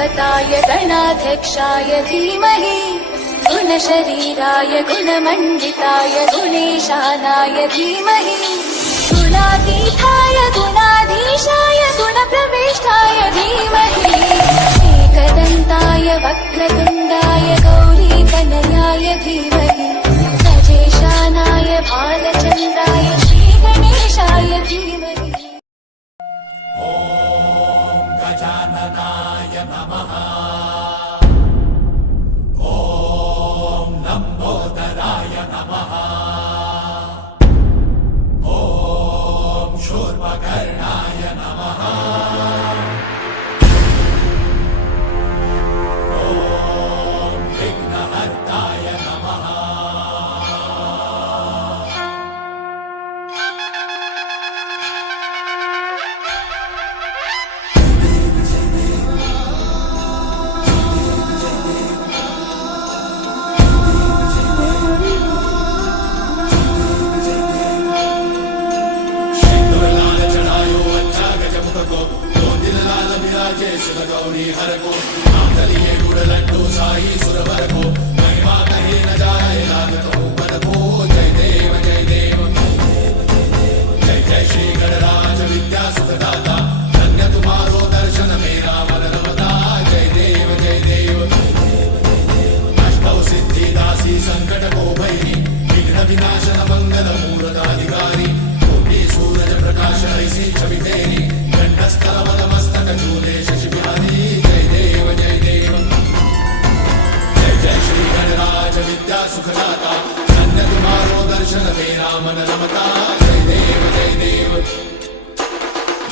गणपताय गणाध्यक्षाय धीमहि गुणशरीराय गुणमण्डिताय गुणेशानाय धीमहि गुणातीताय गुणाधीशाय गुणप्रविष्टाय धीमहि एकदन्ताय वक्रतुण्डाय गौरीतनयाय धीमहि गजेशानाय भालचन्द्राय श्रीगणेशाय धीमहि। गजाननाय नमः। ॐ लम्बोदराय नमः। ॐ शूर्पकर्णाय नमः। ॐ विघ्नहर्ताय नमः। गौरी हर को आंतलिए गुड़ लड्डू साई सुरवर को महिमा कहे न जाए लागत ऊपर को। जय देव जय देव जय जय श्री गणराज विद्या सुखदाता धन्य तुम्हारो दर्शन मेरा मन रमता। जय देव जय देव अष्टौ सिद्धि दासी संकट को भैरी विघ्न विनाशन मंगल मूर्त अधिकारी कोटि सूरज प्रकाश ऐसी छवि तेरी कंठस्थल बल मस्तक झूले शशि बिहारी। जय देव जय देव जय जय श्री गणराज विद्या सुखदाता धन्य तुम्हारो दर्शन मेरा मन रमता। जय देव जय देव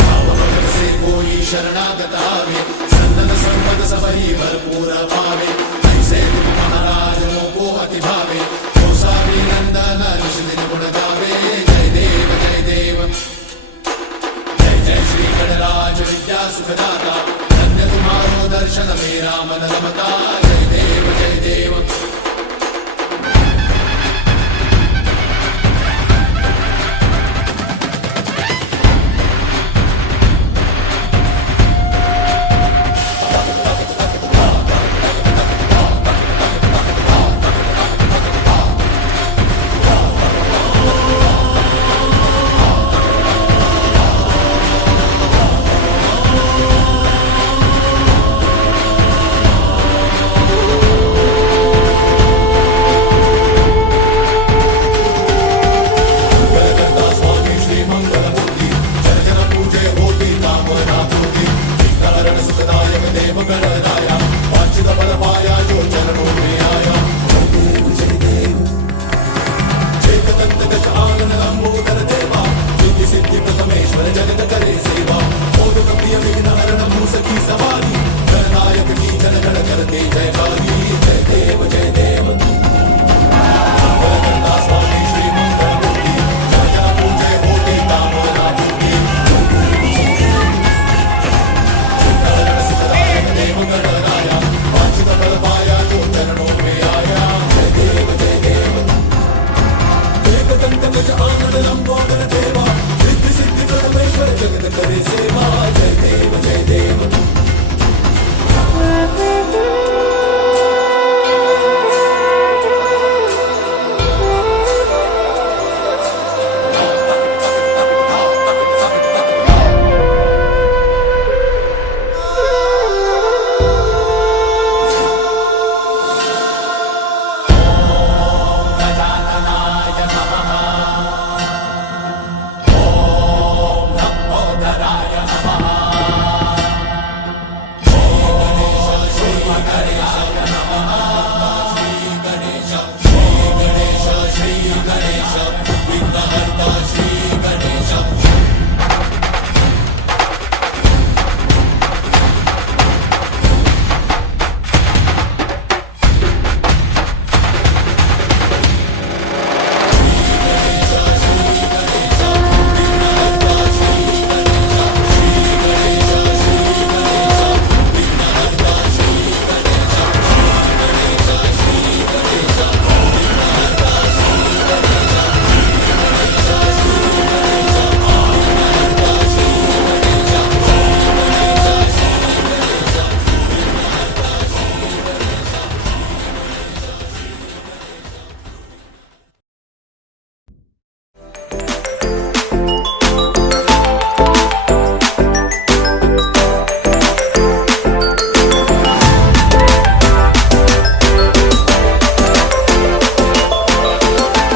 भाव भगत से कोई शरणागत आवे संतन संपद सबही भरपूर पावे। ऐसे तुम महाराज मोको अति भावे गोसावी नंदन निश दिन गुण गावे। जय देव जय देव जय जय श्री गणराज विद्या सुखदाता धन्य तुम्हारो दर्शन मेरा मन रमता। जय देव जय देव जगत करे सेवा। जय देव जय देव